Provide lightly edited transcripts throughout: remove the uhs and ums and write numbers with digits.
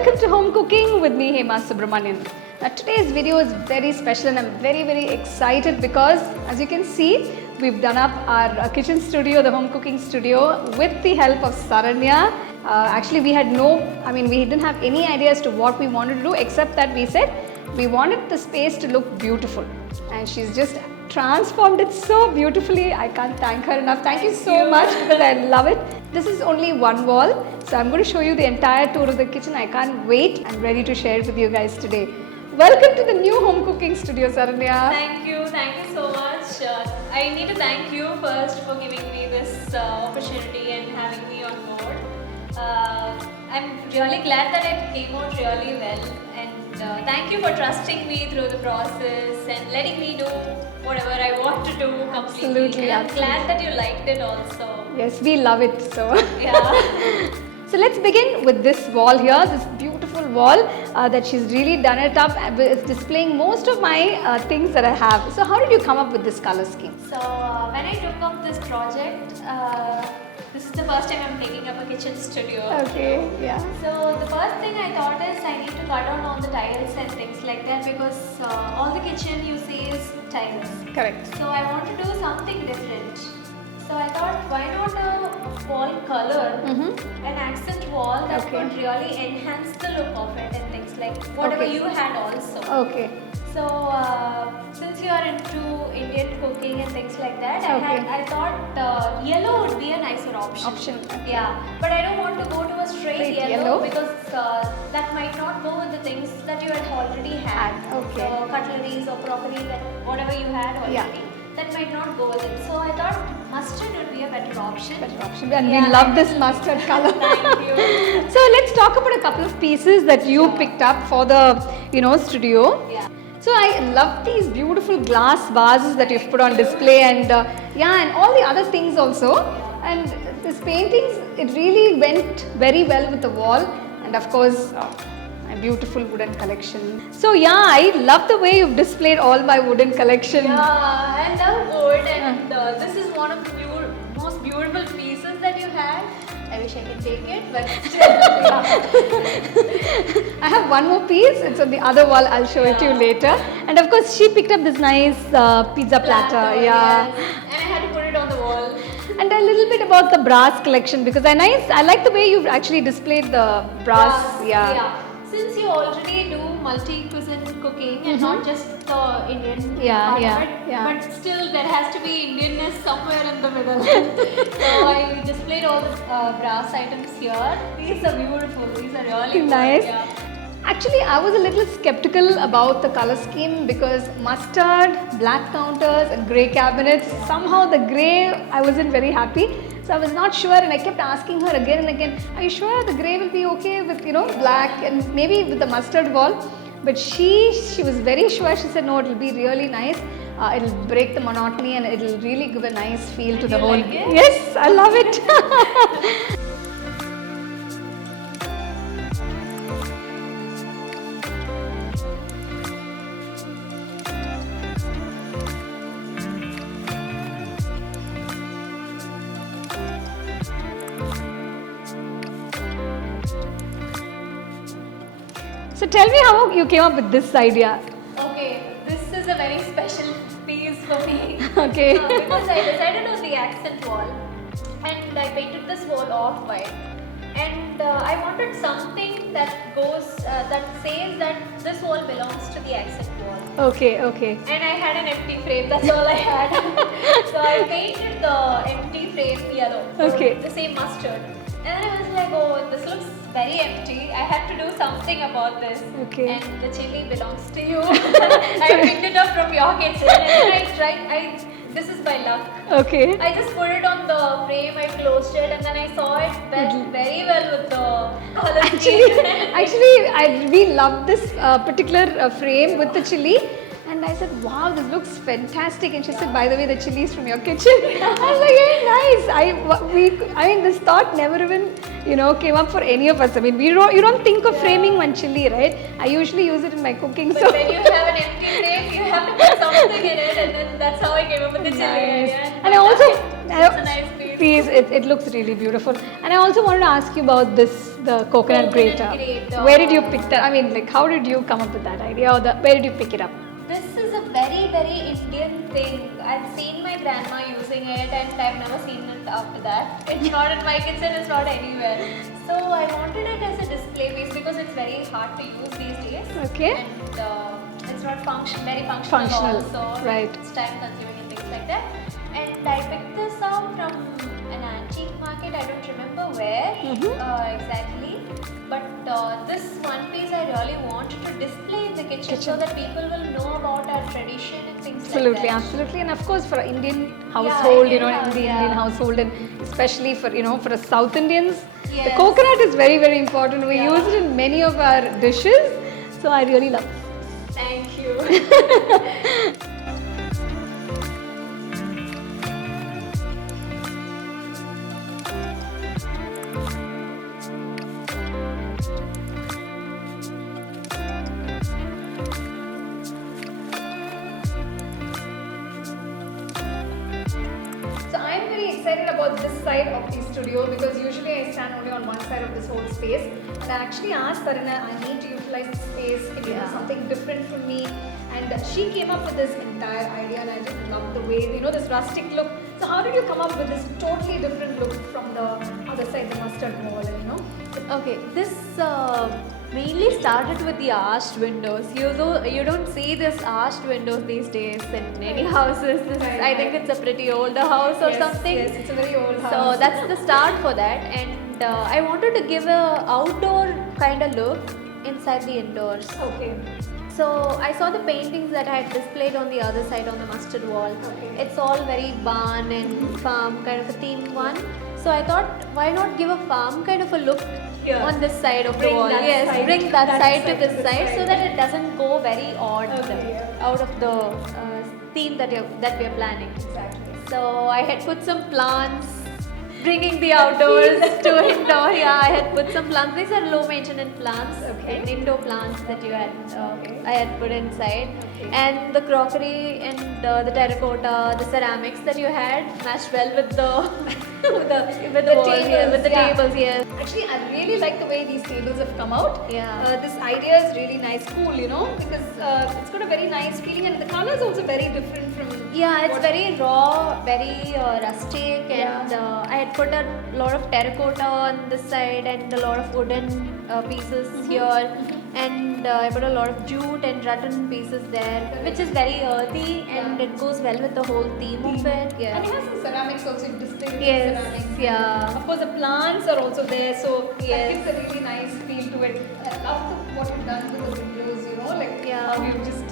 Welcome to Home Cooking with me, Hema Subramanian. Now, today's video is very special and I'm very excited because as you can see, we've done up our kitchen studio, the home cooking studio with the help of Saranya. Actually, we didn't have any idea as to what we wanted to do except that we said we wanted the space to look beautiful and she's just transformed it so beautifully. I can't thank her enough. Thank you so much because I love it. This is only one wall, so I'm going to show you the entire tour of the kitchen. I can't wait. I'm ready to share it with you guys today. Welcome to the new home cooking studio, Saranya. Thank you so much. I need to thank you first for giving me this opportunity and having me on board. I'm really glad that it came out really well, and thank you for trusting me through the process and letting me do whatever I want to do completely. Absolutely. I'm glad that you liked it also. Yes, we love it so. Yeah. So let's begin with this wall here, this beautiful wall that she's really done it up. It's displaying most of my things that I have. So how did you come up with this color scheme? So when I took up this project, this is the first time I'm taking up a kitchen studio. Okay, yeah. So the first thing I thought is I need to cut down on the tiles and things like that because all the kitchen you see is tiles. Correct. So I want to do something different. So I thought, why not a wall color, an accent wall that could really enhance the look of it and things like whatever you had also. Okay. So since you are into Indian cooking and things like that, I thought yellow would be a nicer option. Yeah, but I don't want to go to a straight yellow because that might not go with the things that you had already had. Okay. So cutleries or crockery, that whatever you had already. Yeah. That might not go with it. So I thought mustard would be a better option. And we love this mustard color. Thank you. So let's talk about a couple of pieces that you picked up for the studio. Yeah. So I love these beautiful glass vases that you've put on display and and all the other things also. And this paintings, it really went very well with the wall and of course my beautiful wooden collection. So I love the way you've displayed all my wooden collection. Yeah, I love wood and this is one of the most beautiful pieces that you had. I wish I could take it, but still. I have one more piece. It's on the other wall. I'll show it to you later. And of course, she picked up this nice pizza platter. Yes. And I had to put it on the wall. And a little bit about the brass collection because I like the way you've actually displayed the brass. Yeah. Since you already do multi-cuisine cooking and not just the Indian part of it, but still there has to be Indianness somewhere in the middle. So I displayed all the brass items here. These are beautiful. These are really nice. Good, yeah. Actually, I was a little skeptical about the color scheme because mustard, black counters and grey cabinets, somehow the grey, I wasn't very happy. So I was not sure and I kept asking her again and again, are you sure the grey will be okay with, black and maybe with the mustard wall? But she was very sure. She said, no, it will be really nice. It'll break the monotony and it'll really give a nice feel to the whole. Like it? Yes, I love it. So tell me how you came up with this idea. Okay, this is a very special piece for me. Okay. Because I decided on the accent wall and I painted this wall off white. And I wanted something that that says that this wall belongs to the accent wall. Okay. And I had an empty frame, that's all I had. So I painted the empty frame yellow. The same mustard. And then I was like, oh, this looks very empty. I had to do something about this. Okay. And the chili belongs to you. I picked it up from your kitchen and I tried. This is by luck. Okay. I just put it on the frame, I closed it and then I saw it went very well with the color Actually, we love this particular frame with the chili. And I said, wow, this looks fantastic. And she said, by the way, the chili is from your kitchen. I was like, hey, nice. I mean, this thought never even, came up for any of us. I mean, you don't think of framing one chili, right? I usually use it in my cooking. But when you have an empty frame, you have to put something in it, and then that's how I came up with the chili. And I also, it's a nice piece. Please, it looks really beautiful. And I also wanted to ask you about this, the coconut grater. Where did you pick that? I mean, like, how did you come up with that idea, or where did you pick it up? This is a very, very Indian thing. I've seen my grandma using it and I've never seen it after that. It's not in my kitchen, it's not anywhere. So I wanted it as a display piece because it's very hard to use these days. Okay. And it's not very functional also. Right. It's time consuming and things like that. And I picked this up from an antique market. I don't remember where exactly. But this one piece I really wanted to display in the kitchen so that people will know about our tradition and things Absolutely, like that. absolutely. And of course, for an Indian household, Indian Indian household, and especially for, for us South Indians, the Yes. coconut is very, very important. We use it in many of our dishes. So I really love it. Thank you. So I'm very excited about this side of the studio because usually I stand only on one side of this whole space. And I actually asked Saranya, I need to utilize the space, can you do something different for me? And she came up with this entire idea and I just love the way, this rustic look. So how did you come up with this totally different look from the other side, the mustard wall, Okay, this mainly started with the arched windows. You don't see this arched windows these days in any houses. I think it's a pretty older house or something. Yes, it's a very old house. So that's the start for that. And I wanted to give a outdoor kind of look inside the indoors. Okay. So I saw the paintings that I had displayed on the other side on the mustard wall. Okay. It's all very barn and farm kind of a themed one. So I thought, why not give a farm kind of a look on this side of the wall? Yes, bring that side to this side so that it doesn't go very odd out of the theme that we are planning. Exactly. So I had put some plants, bringing the outdoors to indoor. Yeah, I had put some plants. These are low maintenance plants and indoor plants that I had put inside. Okay. And the crockery and the terracotta, the ceramics that you had matched well with the with the wall here, with the tables here. Actually, I really like the way these tables have come out. Yeah. This idea is really nice, cool, because it's got a very nice feeling and the color is also very different from. Yeah, it's very raw, very rustic, and I had put a lot of terracotta on this side and a lot of wooden pieces here. And I put a lot of jute and rattan pieces there, which is very earthy and it goes well with the whole theme of it. Yeah. And it has some ceramics also displayed. Yes. Ceramics. Yeah. Of course, the plants are also there, so that Yes. gives a really nice feel to it. I love what you've done with the windows, how you just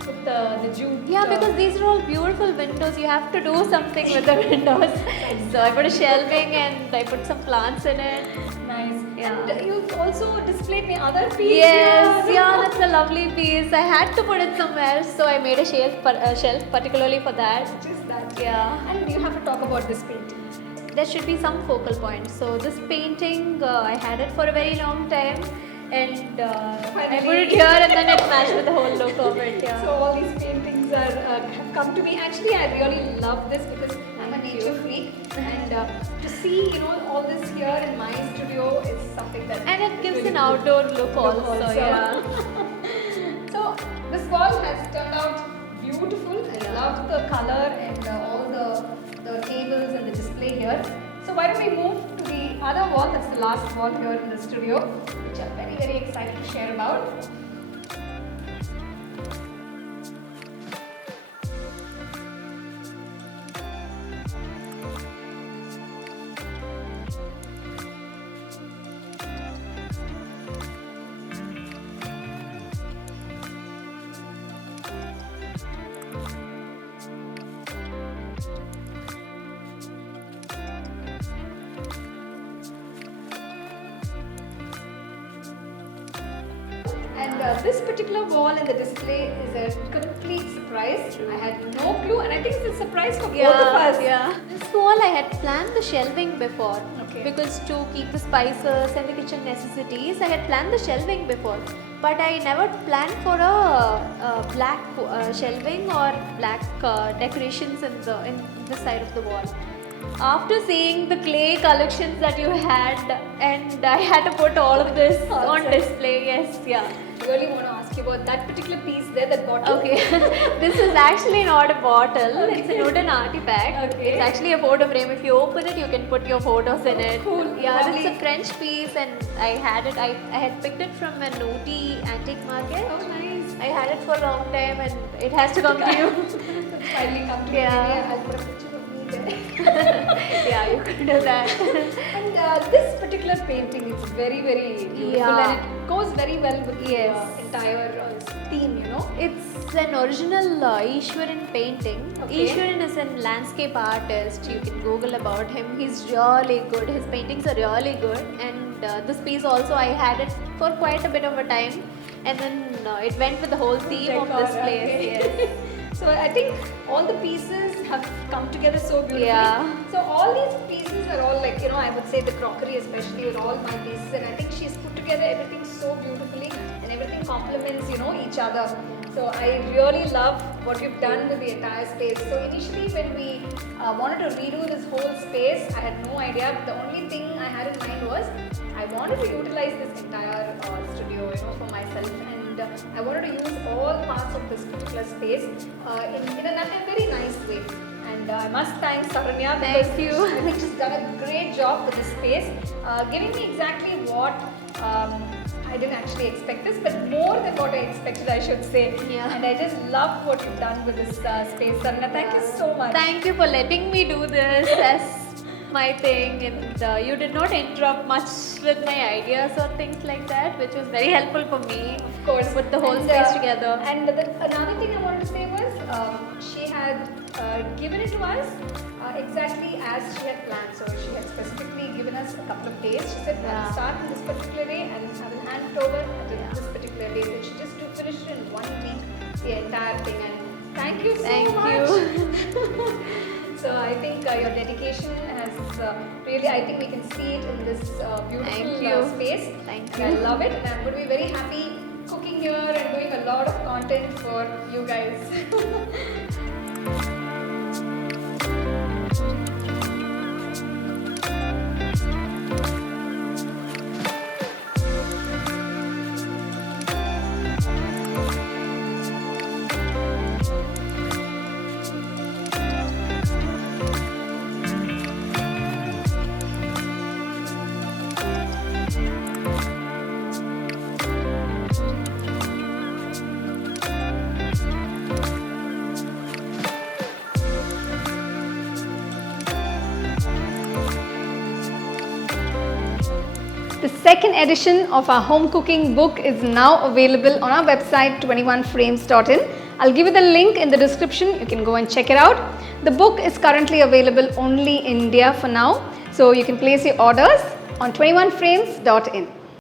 put the jute. Yeah, because these are all beautiful windows. You have to do something with the windows. So I put a shelving and I put some plants in it. Nice. Yeah. And you've also displayed the other piece. Yes, here. yeah, that's a lovely piece. I had to put it somewhere, so I made a shelf particularly for that. Just that. Yeah. And you have to talk about this painting. There should be some focal point. So this painting, I had it for a very long time, and I put it here, and then it matched with the whole look of it. Yeah. So all these paintings have come to me. Actually, I really love this because I'm a nature freak, and to see all this here in my studio is something that. And it gives really an outdoor look also. Yeah. So this wall has turned out beautiful. I love the color and all the tables and the display here. So why don't we move to the other wall? That's the last wall here in the studio, which I'm very, very excited to share about. And this particular wall in the display is a complete surprise. I had no clue, and I think it's a surprise for both of us. Yeah. This wall I had planned the shelving before. Okay. Because to keep the spices and the kitchen necessities, I had planned the shelving before. But I never planned for a black shelving or black decorations in the side of the wall. After seeing the clay collections that you had, and I had to put all of this on display. Yes, yeah. I really want to ask you about that particular piece there, that bottle. Okay, this is actually not a bottle. Okay. It's a wooden artifact. Okay. It's actually a photo frame. If you open it, you can put your photos in it. Cool. Yeah, Lovely. it's a French piece, and I had it. I had picked it from a Noti antique market. Oh, nice. I had it for a long time, and it has to come to you. It's finally come to me. Yeah. Maybe I'll put a picture of me there. Yeah, you could do that. And this particular painting is very, very beautiful, Yeah. and it goes very well with the Yes. entire theme, you know. It's an original Ishwaran painting. Okay. Ishwaran is a landscape artist. You can Google about him. He's really good. His paintings are really good. And this piece also, I had it for quite a bit of a time. And then it went with the whole theme of this Decor, place. okay. Yes. So I think all the pieces have come together so beautifully. Yeah. So all these pieces are all like, you know, I would say the crockery especially are all my pieces, and I think she's put together everything so beautifully, and everything complements, you know, each other. So I really love what you've done with the entire space. So initially when we wanted to redo this whole space, I had no idea. The only thing I had in mind was I wanted to utilize this entire studio, you know, for myself, and I wanted to use all parts of this particular space in a very nice way. And I must thank Saranya, because Thank you. I think she's done a great job with this space, giving me exactly what I didn't actually expect this, but more than what I expected, I should say. Yeah. And I just love what you've done with this space, Saranya. Thank you so much. Thank you for letting me do this as my thing, and you did not interrupt much with my ideas or things like that, which was very helpful for me. Of course. Put the whole And, space together. And another thing I wanted to say was she had given it to us exactly as she had planned. So she had specifically given us a couple of days. She said, Yeah. I'll start on this particular day and I will hand it over at this particular day. So she just finished it in 1 week, the entire thing. And thank you so Thank much. you. So I think your dedication has really, I think we can see it in this beautiful Thank you. space. Thank And you. I love it, and I'm going to be very happy cooking here and doing a lot of content for you guys. The second edition of our home cooking book is now available on our website 21frames.in. I'll give you the link in the description. You can go and check it out. The book is currently available only in India for now, so you can place your orders on 21frames.in.